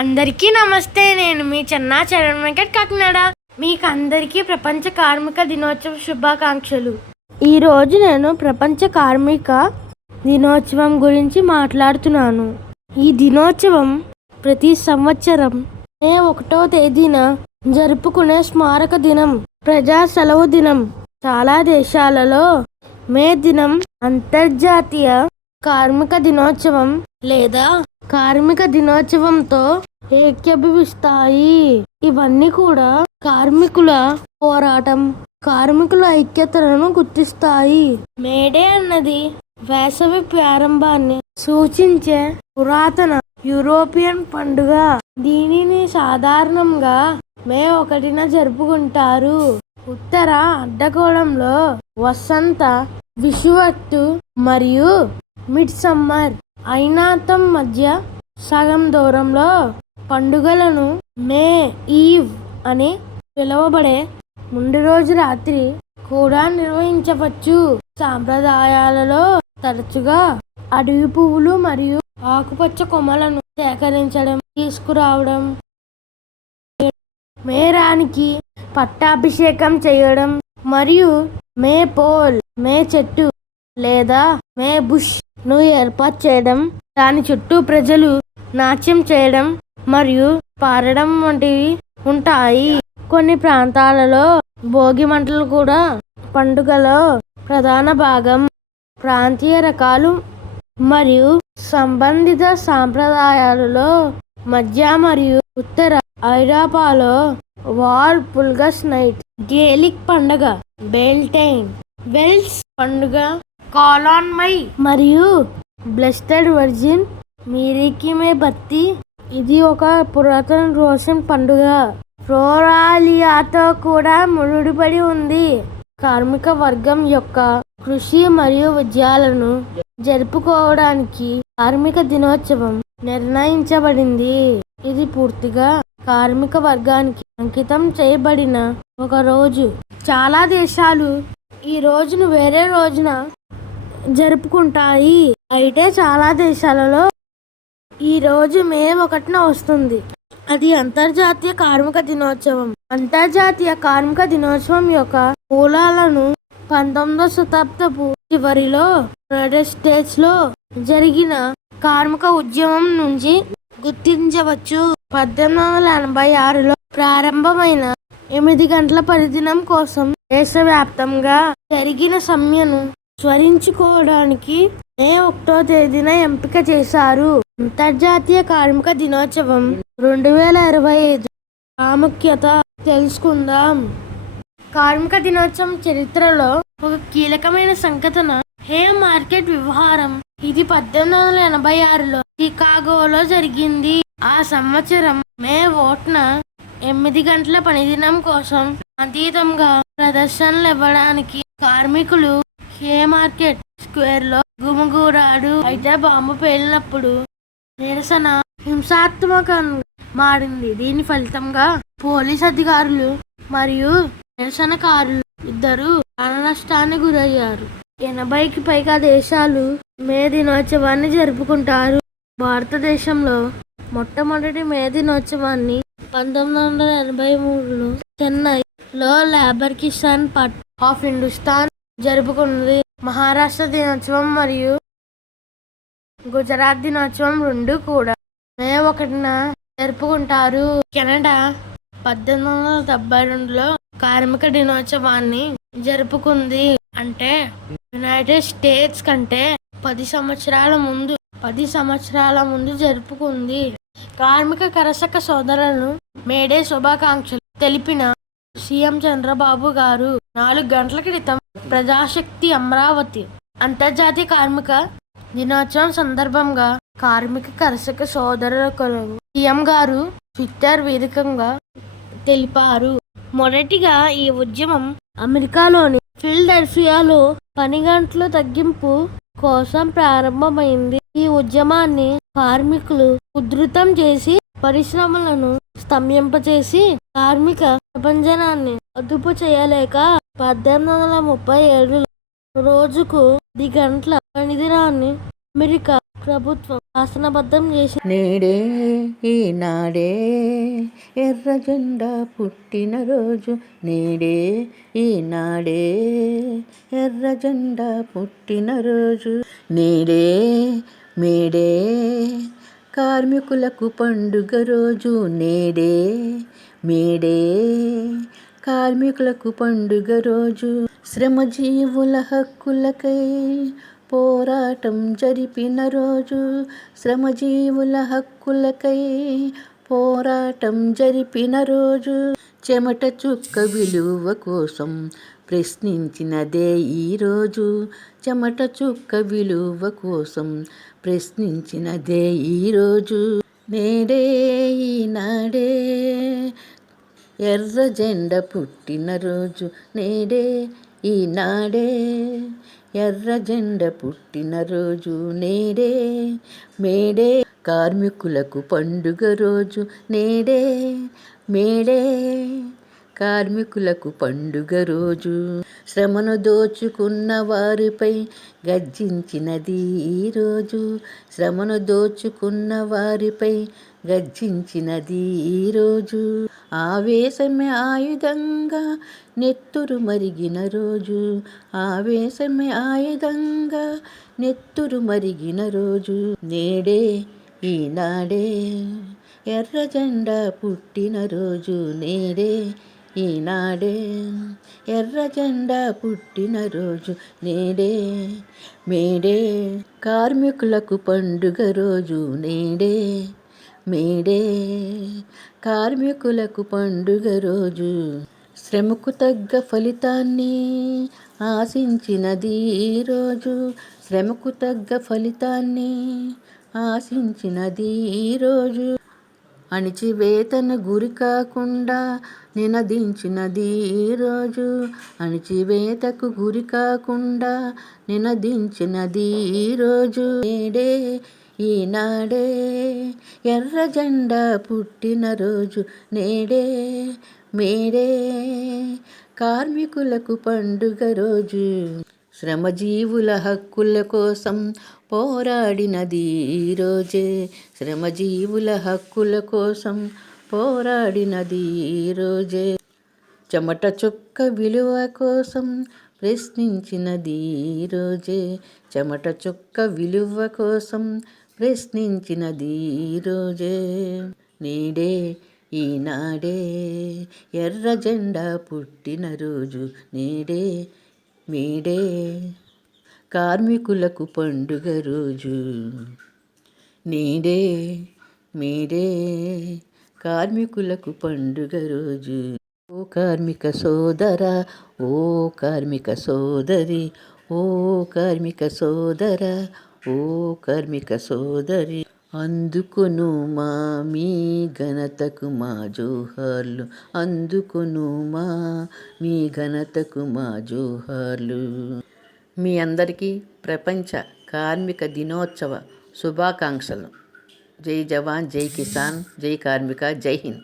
అందరికీ నమస్తే నేను మీ చెన్నా చరణ్ వెంకట్ కాకినాడ. మీకు అందరికీ ప్రపంచ కార్మిక దినోత్సవ శుభాకాంక్షలు. ఈరోజు నేను ప్రపంచ కార్మిక దినోత్సవం గురించి మాట్లాడుతున్నాను. ఈ దినోత్సవం ప్రతి సంవత్సరం మే ఒకటో తేదీన జరుపుకునే స్మారక దినం ప్రజా సెలవు దినం. చాలా దేశాలలో మే దినం అంతర్జాతీయ కార్మిక దినోత్సవం లేదా కార్మిక దినోత్సవంతో ఏక్యభవిస్తాయి ఇవన్నీ కూడా కార్మికుల పోరాటం కార్మికుల ఐక్యతలను గుర్తిస్తాయి. మేడే అన్నది వేసవి ప్రారంభాన్ని సూచించే పురాతన యూరోపియన్ పండుగ. దీనిని సాధారణంగా మే ఒకటిన జరుపుకుంటారు. ఉత్తర అడ్డగోళంలో వసంత విషువత్తు మరియు మిడ్ సమ్మర్ ఐనాథం మధ్య సగం దూరంలో పండుగలను మే ఈవ్ అని పిలువబడే ముందు రోజు రాత్రి కూడా నిర్వహించవచ్చు. సాంప్రదాయాలలో తరచుగా అడవి పువ్వులు మరియు ఆకుపచ్చ కొమ్మలను సేకరించడం తీసుకురావడం మేరానికి పట్టాభిషేకం చేయడం మరియు మే పోల్ మే చెట్టు లేదా మే బుష్ను ఏర్పాటు చేయడం దాని చుట్టూ ప్రజలు నాట్యం చేయడం మరియు పారడం వంటివి ఉంటాయి. కొన్ని ప్రాంతాలలో భోగి మంటలు కూడా పండుగలో ప్రధాన భాగం. ప్రాంతీయ రకాలు మరియు సంబంధిత సాంప్రదాయాలలో మధ్య మరియు ఉత్తర ఐరోపాలో వాల్ పుల్గస్ నైట్ గేలిక్ పండుగ బెల్టైన్ వెల్స్ పండుగ కాలాన్ మై మరియు బ్లెస్టెడ్ వర్జిన్ మీరికి మే బత్తి ఇది ఒక పురాతన రోషన్ పండుగ. ఫ్లోరాలియాతో కూడా ముడిపడి ఉంది. కార్మిక వర్గం యొక్క కృషి మరియు విజయాలను జరుపుకోవడానికి కార్మిక దినోత్సవం నిర్ణయించబడింది. ఇది పూర్తిగా కార్మిక వర్గానికి అంకితం చేయబడిన ఒక రోజు. చాలా దేశాలు ఈ రోజును వేరే రోజున జరుపుకుంటాయి. అయితే చాలా దేశాలలో ఈ రోజు మే ఒకటిన వస్తుంది. అది అంతర్జాతీయ కార్మిక దినోత్సవం. అంతర్జాతీయ కార్మిక దినోత్సవం యొక్క మూలాలను పంతొమ్మిదవ శతాబ్దపు చివరిలో యునైటెడ్ స్టేట్స్లో జరిగిన కార్మిక ఉద్యమం నుంచి గుర్తించవచ్చు. పద్దెనిమిది వందల ఎనభై ఆరులో ప్రారంభమైన ఎనిమిది గంటల పరిదినం కోసం దేశవ్యాప్తంగా జరిగిన సమ్మెను స్మరించుకోవడానికి మే ఒకటో తేదీన ఎంపిక చేశారు. అంతర్జాతీయ కార్మిక దినోత్సవం రెండు వేల ఇరవై ఐదు. ప్రాముఖ్యత తెలుసుకుందాం. కార్మిక దినోత్సవం చరిత్రలో ఒక కీలకమైన సంఘటన. హే మార్కెట్ వ్యవహారం. ఇది పద్దెనిమిది వందల ఎనభై ఆరులో చికాగోలో జరిగింది. ఆ సంవత్సరం మే ఓట్న ఎనిమిది గంటల పనిదినం కోసం అతీతంగా ప్రదర్శనలు ఇవ్వడానికి కార్మికులు కే మార్కెట్ స్క్వేర్లో అయితే బాంబు పేలినప్పుడు నిరసన హింసాత్మకంగా మారింది. దీని ఫలితంగా పోలీస్ అధికారులు మరియు నిరసనకారులు ఇద్దరు ప్రాణ నష్టానికి గురయ్యారు. ఎనభైకి పైగా దేశాలు మే దినోత్సవాన్ని జరుపుకుంటారు. భారతదేశంలో మొట్టమొదటి మే దినోత్సవాన్ని పంతొమ్మిది వందల ఎనభై మూడులో చెన్నైలో labour Kisan party of Hindustan జరుపుకున్నది Maharashtra దినోత్సవం మరియు గుజరాత్ దినోత్సవం రెండు కూడా మే ఒకటిన జరుపుకుంటారు. కెనడా పద్దెనిమిది వందల డెబ్బై రెండులో కార్మిక దినోత్సవాన్ని జరుపుకుంది. అంటే యునైటెడ్ స్టేట్స్ కంటే పది సంవత్సరాల ముందు పది సంవత్సరాల ముందు జరుపుకుంది. కార్మిక కరసక సోదరులను మేడే శుభాకాంక్షలు తెలిపిన సీఎం చంద్రబాబు గారు నాలుగు గంటల క్రితం ప్రజాశక్తి అమరావతి అంతర్జాతీయ కార్మిక దినోత్సవం సందర్భంగా కార్మిక కర్షక సోదరులకు సీఎం గారు ట్విట్టర్ వేదికగా తెలిపారు. మొదటిగా ఈ ఉద్యమం అమెరికాలోని ఫిల్డెల్ఫియాలో పని గంటల తగ్గింపు కోసం ప్రారంభమైంది. ఈ ఉద్యమాన్ని కార్మికులు ఉధృతం చేసి పరిశ్రమలను స్తంభింపచేసి కార్మిక ప్రపంచనాన్ని అదుపు చేయలేక పద్దెనిమిది వందల ముప్పై ఏడులో రోజుకు పది గంటల పనిదినాన్ని అమెరికా ప్రభుత్వం శాసనబద్ధం చేసి నేడే ఈనాడే ఎర్ర జెండా పుట్టినరోజు నేడే ఈనాడే ఎర్ర జెండా పుట్టినరోజు నేడే మేడే కార్మికులకు పండుగ రోజు నేడే మేడే. కార్మికులకు పండుగ రోజు శ్రమజీవుల హక్కులకై పోరాటం జరిపిన రోజు శ్రమజీవుల హక్కులకై పోరాటం జరిపిన రోజు చెమట చుక్క విలువ కోసం ప్రశ్నించినదే ఈరోజు చెమట చుక్క విలువ కోసం ప్రశ్నించినదే ఈరోజు. నేడే ఈనాడే ఎర్ర జెండ పుట్టినరోజు నేడే ఈనాడే ఎర్ర జెండ పుట్టినరోజు నేడే మేడే కార్మికులకు పండుగ రోజు. నేడే మేడే కార్మికులకు పండుగ రోజు. శ్రమను దోచుకున్న వారిపై గర్జించినది ఈరోజు శ్రమను దోచుకున్న వారిపై గర్జించినది ఈరోజు ఆవేశమే ఆయుధంగా నెత్తురు మరిగిన రోజు. ఆవేశమే ఆయుధంగా నెత్తురు మరిగిన రోజు. నేడే ఈనాడే ఎర్ర జెండా పుట్టినరోజు నేడే ఈనాడే ఎర్ర జెండా పుట్టినరోజు నేడే మేడే. కార్మికులకు పండుగ రోజు నేడే మేడే. కార్మికులకు పండుగ రోజు శ్రమకు తగ్గ ఫలితాన్ని ఆశించినది ఈరోజు శ్రమకు తగ్గ ఫలితాన్ని ఆశించినది ఈరోజు అణిచివేతన గురి కాకుండా నినదించినది ఈరోజు అణిచివేతకు గురి కాకుండా నినదించినది ఈరోజు నేడే ఈనాడే ఎర్ర జెండా పుట్టినరోజు నేడే మేడే కార్మికులకు పండుగ రోజు. శ్రమజీవుల హక్కుల కోసం పోరాడినది ఈరోజే శ్రమజీవుల హక్కుల కోసం పోరాడినది ఈరోజే చెమట చుక్క విలువ కోసం ప్రశ్నించినది ఈరోజే చెమట చుక్క విలువ కోసం ప్రశ్నించినది ఈరోజే నేడే ఈనాడే ఎర్ర జెండా పుట్టినరోజు నేడే మీడే. కార్మికులకు పండుగ రోజు. నీడే మేడే కార్మికులకు పండుగ రోజు. ఓ కార్మిక సోదర ఓ కార్మిక సోదరి ఓ కార్మిక సోదర ఓ కార్మిక సోదరి. అందుకును మా మీ ఘనతకు మా జోహార్లు. అందుకును మా మీ ఘనతకు మా జోహార్లు. మీ అందరికీ ప్రపంచ కార్మిక దినోత్సవ శుభాకాంక్షలు. జై జవాన్ జై కిసాన్ జై కార్మిక జై హింద్.